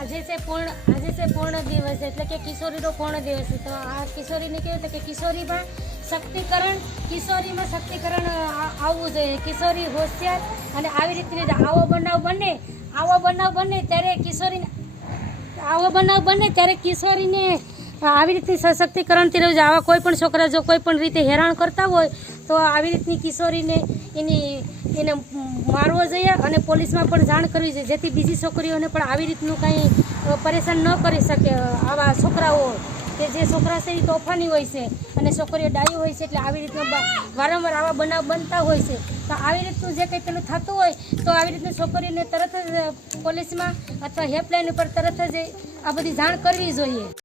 આજે છે પૂર્ણ દિવસ એટલે કે કિશોરીનો પૂર્ણ દિવસ છે. તો આ કિશોરીને કેવું કે કિશોરીમાં શક્તિકરણ આવવું જોઈએ. કિશોરી હોશિયાર અને આવી રીતની આવો બનાવ બને ત્યારે કિશોરીને આવી રીતની સશક્તિકરણથી રહેવું જોઈએ. આવા કોઈ પણ છોકરા જો કોઈ પણ રીતે હેરાન કરતા હોય તો આવી રીતની કિશોરીને એને મારવો જોઈએ અને પોલીસમાં પણ જાણ કરવી જોઈએ, જેથી બીજી છોકરીઓને પણ આવી રીતનું કંઈ પરેશાન ન કરી શકે. આવા છોકરાઓ કે જે છોકરા છે એ તોફાની હોય છે અને છોકરીઓ ડાયું હોય છે, એટલે આવી રીતનું વારંવાર આવા બનાવ બનતા હોય છે. તો આવી રીતનું જે કંઈ પેલું થતું હોય તો આવી રીતની છોકરીઓને તરત જ પોલીસમાં અથવા હેલ્પલાઇન ઉપર તરત જ આ બધી જાણ કરવી જોઈએ.